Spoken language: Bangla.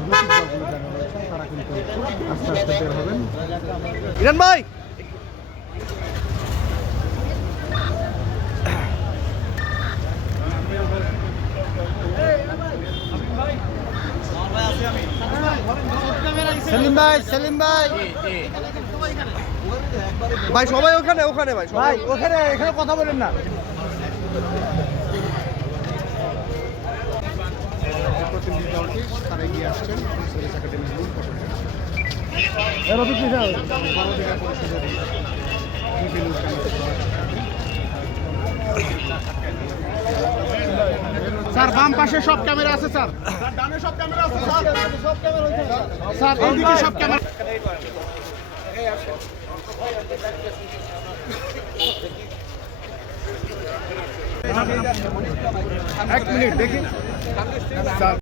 রাজনৈতিক দলগুলো যারা রয়েছেন তারা কিন্তু আস্তে আস্তে বের হবেন। ইরান ভাই সেলিম ভাই, সেলিম ভাই, ভাই সবাই ওখানে ওখানে ভাই ভাই ওখানে এখানে কথা বলেন না। প্রতিনিধি দলটি তারা এগিয়ে আসছেন পুলিশ একাডেমির মূল ফটকে। গণঅধিকার পরিষদের বিভিন্ন স্যার বাম পাশে সব ক্যামেরা আছে স্যার, ডানে সব ক্যামেরা আছে স্যার, সব ক্যামেরা হইছে স্যার, এইদিকে সব ক্যামেরা। এক মিনিট দেখি স্যার।